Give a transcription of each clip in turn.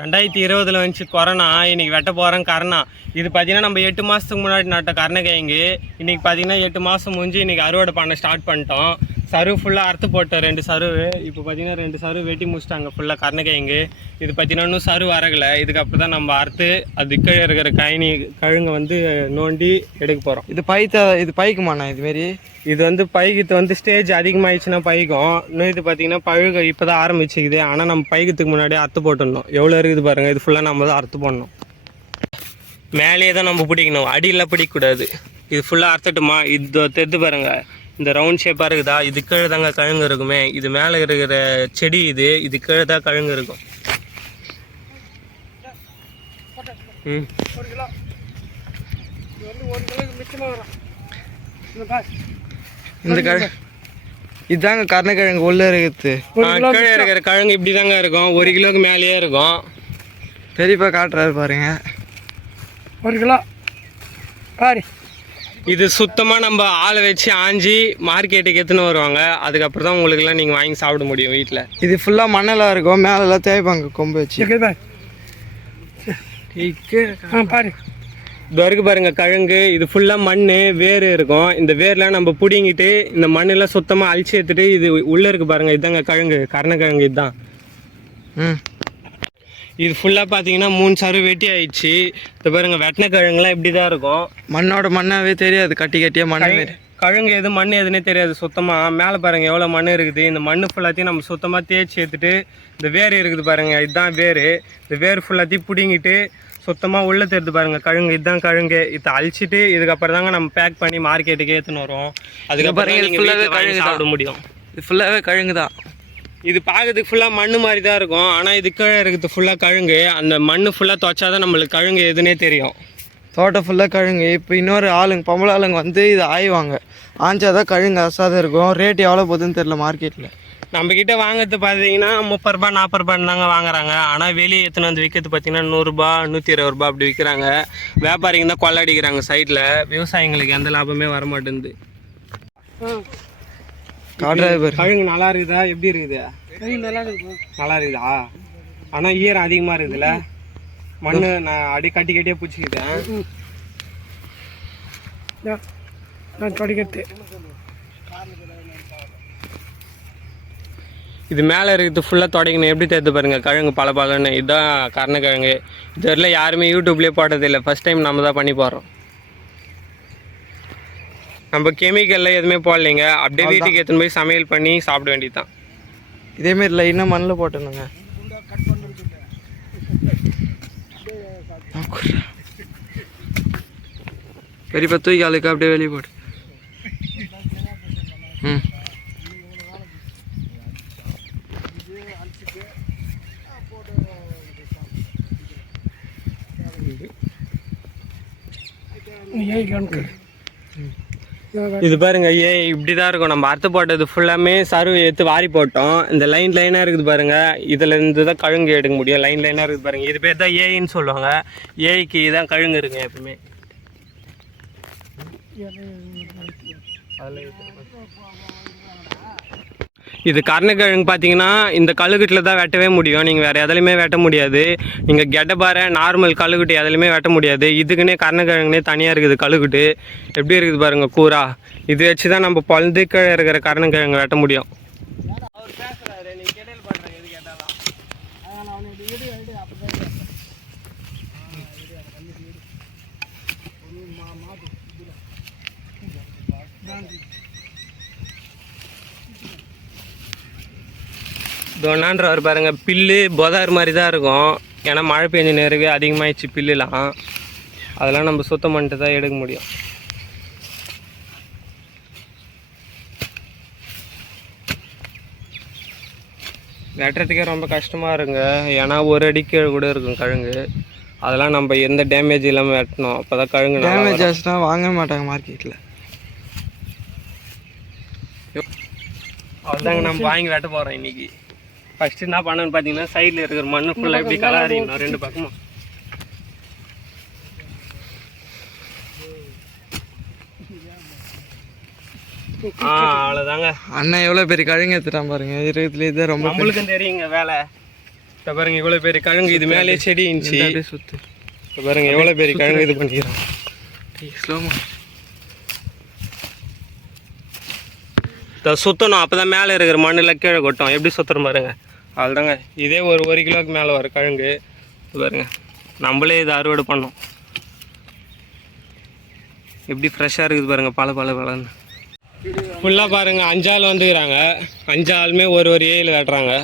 2020 வந்துச்சு கொரோனா. இன்னைக்கு வெட்ட போகிறோம் கரணா. இது பார்த்தீங்கன்னா நம்ம 8 மாதத்துக்கு முன்னாடி நட்ட கருணக்கிழங்கு. இன்றைக்கி பார்த்தீங்கன்னா 8 மாதம் முடிஞ்சு இன்றைக்கி அறுவடை பண்ண ஸ்டார்ட் பண்ணிட்டோம். சருவு ஃபுல்லாக அறுத்து போட்டோம் 2 சருவு. இப்போ பார்த்தீங்கன்னா 2 சருவு வெட்டி முடிச்சிட்டாங்க ஃபுல்லாக கருணக்கிழங்கு. இது பார்த்தீங்கன்னா இன்னும் சருவு வரகலை. இதுக்கப்புறம் தான் நம்ம அறுத்து அது கீழே இருக்கிற கழுங்கை வந்து நோண்டி எடுக்க போகிறோம். இது பைக்குமாண்ணா இதுமாரி? இது வந்து பைக்கத்து வந்து ஸ்டேஜ் அதிகமாகிடுச்சுன்னா பைக்கும். இன்னும் இது பார்த்தீங்கன்னா பழுக இப்போ தான் ஆரம்பிச்சிக்குது. ஆனால் நம்ம பைக்கத்துக்கு முன்னாடியே அறுத்து போட்டுடணும். எவ்வளோ இருக்குது பாருங்கள். இது ஃபுல்லாக நம்ம தான் அறுத்து போடணும். மேலேயே தான் நம்ம பிடிக்கணும், அடியில் பிடிக்கக்கூடாது. இது ஃபுல்லாக அறுத்துட்டுமா. இது தெத்து பாருங்கள், இந்த ரவுண்ட் ஷேப்பாக இருக்குதா. இது கீழே தாங்க கழுங்கு இருக்குமே. இது மேலே இருக்கிற செடி இது கீழே தான் கழுங்கு இருக்கும். இந்த இதுதாங்க கருணக்கிழங்கு உள்ள இருக்குது. கீழே இருக்கிற கிழங்கு இப்படி தாங்க இருக்கும். 1 கிலோக்கு மேலேயே இருக்கும். பெரியப்பா காட்டுறாரு பாருங்க. 1 கிலோ பாரு. இது சுத்தமாக நம்ம ஆளை வச்சு ஆஞ்சி மார்க்கெட்டுக்கு எடுத்துன்னு வருவாங்க. அதுக்கப்புறம் தான் உங்களுக்குலாம் நீங்கள் வாங்கி சாப்பிட முடியும் வீட்டில். இது ஃபுல்லாக மண்ணெல்லாம் இருக்கும். மேலெல்லாம் தேய்ப்பாங்க கொம்பு வச்சு. பாரு, இது வரைக்கும் பாருங்கள் கிழங்கு. இது ஃபுல்லாக மண் வேர் இருக்கும். இந்த வேர்லாம் நம்ம பிடிங்கிட்டு இந்த மண்ணெல்லாம் சுத்தமாக அழிச்சு எடுத்துட்டு இது உள்ளே இருக்குது பாருங்கள். இதுதாங்க கிழங்கு, கருணக்கிழங்கு. இதுதான். இது ஃபுல்லாக பார்த்தீங்கன்னா 3 சருவு வெட்டி ஆயிடுச்சு. இது பாருங்கள், வெட்டின கிழங்குலாம் இப்படி தான் இருக்கும். மண்ணோட மண்ணாவே தெரியாது, கட்டியாக மண். கிழங்கு எது மண் எதுனே தெரியாது சுத்தமாக. மேலே பாருங்கள் எவ்வளோ மண் இருக்குது. இந்த மண் ஃபுல்லாத்தையும் நம்ம சுத்தமாக தேய்ச்சி எடுத்துட்டு இந்த வேர் இருக்குது பாருங்கள். இதுதான் வேர். இந்த வேர் ஃபுல்லாத்தையும் பிடிங்கிட்டு சுத்தமாக உள்ளே தெரியுது பாருங்கள் கிழங்கு. இதுதான் கிழங்கு. இதை அழிச்சிட்டு இதுக்கப்புறம் தாங்க நம்ம பேக் பண்ணி மார்க்கெட்டுக்கு ஏற்றுன்னு வரோம். அதுக்கப்புறம் சாப்பிட முடியும். இது ஃபுல்லாகவே கிழங்கு தான். இது பார்க்கறதுக்கு ஃபுல்லாக மண் மாதிரி தான் இருக்கும். ஆனால் இது கீழே இருக்கிறது ஃபுல்லாக கிழங்கு. அந்த மண் ஃபுல்லாக துவைச்சாதான் நம்மளுக்கு கிழங்கு எதுனே தெரியும். தோட்டம் ஃபுல்லாக கிழங்கு. இப்போ இன்னொரு ஆளுங்க, பொம்பளை ஆளுங்க வந்து இது ஆய்வாங்க. ஆஞ்சாதான் கிழங்கு அசாதான் இருக்கும். ரேட் எவ்வளோ போகுதுன்னு தெரியல மார்க்கெட்டில். நம்மக்கிட்ட வாங்கிறது பார்த்தீங்கன்னா 30 ரூபா 40 ரூபான்னு தாங்க வாங்குறாங்க. ஆனால் வெளியே எத்தனை வந்து விற்கிறது பார்த்தீங்கன்னா 100 ரூபா 120 ரூபா அப்படி விற்கிறாங்க. வியாபாரிங்க தான் கொள்ளடிக்கிறாங்க சைடில். விவசாயிங்களுக்கு எந்த லாபமே வர மாட்டேங்குது. கிழங்கு நல்லா இருக்குதா? எப்படி இருக்குது? நல்லா இருக்குதா? ஆனால் ஈரம் அதிகமாக இருக்குதுல்ல. மண் நான் அடி கட்டியே பிடிச்சிக்கிட்டேன். இது மேலே இருக்குது ஃபுல்லாக தொடங்கணும். எப்படி தேர்த்து பாருங்கள் கிழங்கு பல பலன்னு. இதுதான் கருணக்கிழங்கு. இது வரையில் யாருமே யூடியூப்லேயே போட்டதில்லை. ஃபஸ்ட் டைம் நம்ம தான் பண்ணி போடுறோம். நம்ம கெமிக்கலில் எதுவுமே போடலைங்க. அப்படியே வீட்டுக்கு எடுத்துன்னு போய் சமையல் பண்ணி சாப்பிட வேண்டியது தான். இதேமாரி இல்லை, இன்னும் மண்ணில் போட்டணுங்க. பெரியப்பா தூக்கி ஆளுக்கு அப்படியே வெளியே போட்டு. இது பாருங்க, இப்படி தான் இருக்கும். நம்ம அறுத்து போட்டது ஃபுல்லாமே சருவு எடுத்து வாரி போட்டோம். இந்த லைனாக இருக்குது பாருங்க. இதில் இருந்து தான் கழுங்கு எடுக்க முடியும். லைனாக இருக்குது பாருங்க. இது பேர் தான் ஏன்னு சொல்லுவாங்க. ஏக்கு தான் கழுங்கு இருக்குங்க எப்பவுமே. இது கருணக்கிழங்கு பார்த்தீங்கன்னா இந்த கழுகுட்டில் தான் வெட்டவே முடியும். நீங்கள் வேறு எதுலையுமே வெட்ட முடியாது. நீங்கள் கெட்டபாறை நார்மல் கழுகுட்டு எதுலையுமே வெட்ட முடியாது. இதுக்குன்னே கருணக்கிழங்குனே தனியாக இருக்குது கழுகுட்டு. எப்படி இருக்குது பாருங்கள் கூரா. இது வச்சு தான் நம்ம பழுது கீழே இருக்கிற கருணக்கிழங்கு வெட்ட முடியும். தொன்னான்றவர் பாருங்க, பில்லு பொதார் மாதிரி தான் இருக்கும். ஏன்னா மழை பெஞ்ச நேரவே அதிகமாகிடுச்சு பில்லுலாம். அதெல்லாம் நம்ம சுத்தம் பண்ணிட்டு தான் எடுக்க முடியும். வெட்டுறதுக்கே ரொம்ப கஷ்டமாக இருக்குங்க. ஏன்னா 1 அடி கீழே கூட இருக்கும் கிழங்கு. அதெல்லாம் நம்ம எந்த டேமேஜ் இல்லாமல் வெட்டணும். அப்போ தான் கிழங்கு டேமேஜ் ஆச்சுன்னா வாங்க மாட்டாங்க மார்க்கெட்டில். அதுதாங்க நம்ம வாங்கி வெட்ட போகிறோம் இன்றைக்கி. ஃபஸ்ட்டு என்ன பண்ணணும்னு பார்த்தீங்கன்னா சைடில் இருக்கிற மண் ஃபுல்லாக இப்படி கலரிடணும் 2 பக்கமும். அவ்வளோதாங்க. அண்ணன் எவ்வளோ பெரிய கிழங்கு எடுத்துட்டான் பாருங்க. இருக்கிறதுலேயே தான் ரொம்ப நம்மளுக்கும் தெரியுங்க வேலை. இப்போ பாருங்க இவ்வளோ பெரிய கிழங்கு இது மேலே செடி இருந்துச்சு. அப்படியே சுற்று. இப்போ பாருங்க எவ்வளோ பெரிய கிழங்கு இது பண்ணிக்கிறோம். ஸ்லோமா இதை சுற்றணும், அப்போ தான் மேலே இருக்கிற மண்ணில் கீழே கொட்டும். எப்படி சுற்றுறோம் பாருங்க. அதுதாங்க இதே ஒரு கிலோவுக்கு மேலே வரும் கிழங்கு. இது பாருங்க நம்மளே இதை அறுவடை பண்ணோம். எப்படி ஃப்ரெஷ்ஷாக இருக்குது பாருங்கள், பழன்னு ஃபுல்லாக பாருங்கள். 5 ஆள் வந்துக்கிறாங்க. 5 ஆளுமே ஒரு ஏயில் கட்டுறாங்க.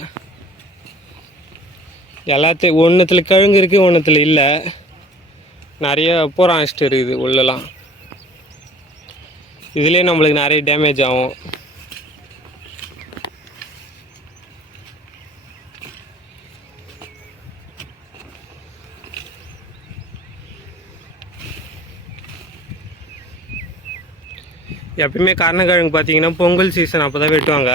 எல்லாத்தையும் ஒன்றுத்தில் கிழங்கு இருக்குது, ஒன்றுத்தில் இல்லை. நிறைய பூராஞ்சிட்டு இருக்குது உள்ளலாம். இதுலேயே நம்மளுக்கு நிறைய டேமேஜ் ஆகும். எப்பயுமே கருணக்கிழங்கு பார்த்தீங்கன்னா பொங்கல் சீசன் அப்போ தான் வெட்டுவாங்க.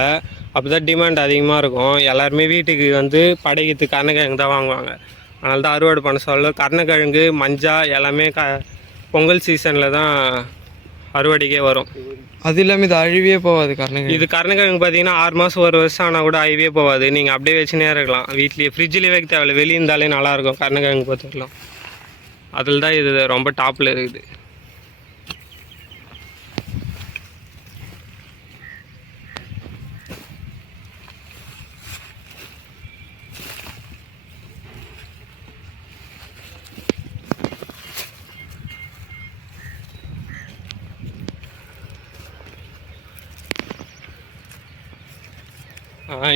அப்போ தான் டிமாண்ட் அதிகமாக இருக்கும். எல்லாருமே வீட்டுக்கு வந்து படைக்கிறதுக்கு கருணக்கிழங்கு தான் வாங்குவாங்க. அதனால தான் அறுவடை பண்ண சொல்ல கருணக்கிழங்கு மஞ்சா எல்லாமே பொங்கல் சீசனில் தான் அறுவடைக்கே வரும். அது இல்லாமல் இது அழிவே போகாது கருணக்கிழங்கு. இது கருணக்கிழங்கு பார்த்தீங்கன்னா 6 மாதம் 1 வருஷம் ஆனால் கூட அழிவே போகாது. நீங்கள் அப்படியே வச்சுனே இருக்கலாம். வீட்லேயே ஃப்ரிட்ஜிலே வைக்க தேவையில்லை, வெளியே இருந்தாலே நல்லாயிருக்கும் கருணக்கிழங்கு பார்த்துக்கலாம். அதில் தான் இது ரொம்ப டாப்பில் இருக்குது.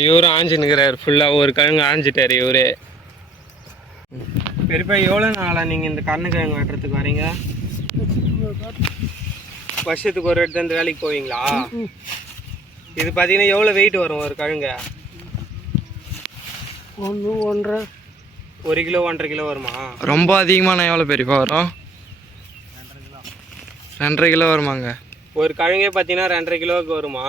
இவரும் ஆஞ்சினுக்கிறார். ஃபுல்லாக ஒரு கிழங்கு ஆஞ்சிட்டார் இவரு. பெரியப்பா எவ்வளோ நாளாக நீங்கள் இந்த கருணக்கிழங்கு வெட்டுறதுக்கு வரீங்க? வருஷத்துக்கு ஒரு இடத்துல இருந்து வேலைக்கு போவீங்களா? இது பார்த்தீங்கன்னா எவ்வளோ வெயிட் வரும் ஒரு கிழங்கு? 1 கிலோ 1.5 கிலோ வருமா? ரொம்ப அதிகமாக எவ்வளோ பெரியப்பா வரும்? 2.5 கிலோ வருமாங்க. ஒரு கிழங்கே பார்த்தீங்கன்னா 2.5 கிலோவுக்கு வருமா?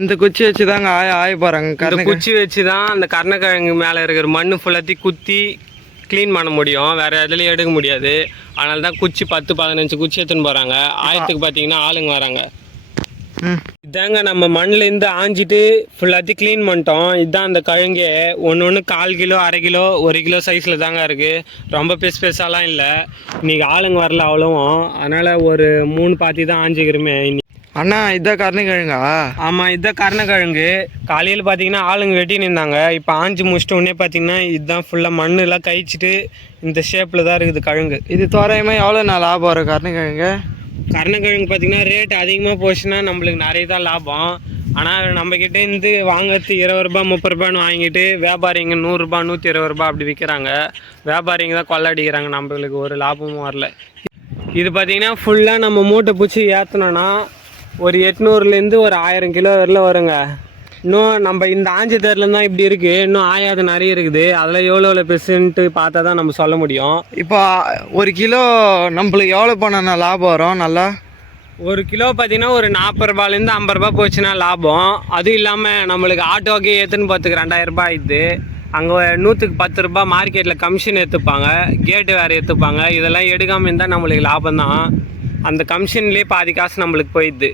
இந்த குச்சி வச்சு தாங்க ஆய போகிறாங்க. இந்த குச்சி வச்சு தான் அந்த கருணக்கிழங்கு மேலே இருக்கிற மண் ஃபுல்லாத்தையும் குத்தி க்ளீன் பண்ண முடியும். வேறு எதுலேயும் எடுக்க முடியாது. அதனால தான் குச்சி 10-15 குச்சி எடுத்துன்னு போகிறாங்க. ஆயத்துக்கு பார்த்தீங்கன்னா ஆளுங்க வராங்க. இதாங்க நம்ம மண்ணிலேருந்து ஆஞ்சிட்டு ஃபுல்லாத்தையும் க்ளீன் பண்ணிட்டோம். இதுதான் அந்த கிழங்கே. ஒன்று 1/4 கிலோ 1/2 கிலோ 1 கிலோ சைஸில் தாங்க இருக்குது. ரொம்ப பெருசாலாம் இல்லை. இன்றைக்கி ஆளுங்க வரல அவ்வளோவும். அதனால் ஒரு 3 பாத்தி தான் ஆஞ்சிக்கிறோமே. அண்ணா இதான் கருணக்கிழங்கா? ஆமாம் இதுதான் கருணக்கிழங்கு. காலையில் பார்த்தீங்கன்னா ஆளுங்க வெட்டி நின்றாங்க. இப்போ ஆஞ்சி முடிச்சிட்ட உடனே பார்த்தீங்கன்னா இதுதான் ஃபுல்லாக மண்ணெல்லாம் கழிச்சிட்டு இந்த ஷேப்பில் தான் இருக்குது கிழங்கு. இது தோராயமாக எவ்வளோ நான் லாபம் வரும் கருணக்கிழங்கு? கருணக்கிழங்கு பார்த்தீங்கன்னா ரேட் அதிகமாக போச்சுன்னா நம்மளுக்கு நிறைய தான் லாபம். ஆனால் நம்மக்கிட்ட இருந்து வாங்கிறது 20 ரூபா 30 ரூபான்னு வாங்கிட்டு வியாபாரிங்க 100 ரூபா 120 ரூபா அப்படி விற்கிறாங்க. வியாபாரிங்க தான் கொள்ளடிக்கிறாங்க. நம்மளுக்கு ஒரு லாபமும் வரல. இது பார்த்தீங்கன்னா ஃபுல்லாக நம்ம மூட்டை பூச்சி ஏற்றினோன்னா ஒரு 800லேருந்து ஒரு 1000 கிலோ வரல வருங்க. இன்னும் நம்ம இந்த ஆஞ்சி தேரில் தான் இப்படி இருக்குது. இன்னும் ஆயாது நிறைய இருக்குது. அதில் எவ்வளோ பெருசுன்ட்டு பார்த்தா தான் நம்ம சொல்ல முடியும். இப்போ 1 கிலோ நம்மளுக்கு எவ்வளோ பண்ண லாபம் வரும்? நல்லா 1 கிலோ பார்த்தீங்கன்னா ஒரு 40 ரூபாலேருந்து 50 ரூபா போச்சுன்னா லாபம். அதுவும் இல்லாமல் நம்மளுக்கு ஆட்டோக்கே ஏற்றுன்னு பார்த்துக்கு 2000 ரூபாய் ஆயிடுது. அங்கே 100க்கு 10 ரூபா மார்க்கெட்டில் கமிஷன் எடுத்துப்பாங்க, கேட்டு வேறு எடுத்துப்பாங்க. இதெல்லாம் எடுக்காமல் இருந்தால் நம்மளுக்கு லாபம் தான். அந்த கமிஷன்லேயே பாதி காசு நம்மளுக்கு போயிடுது.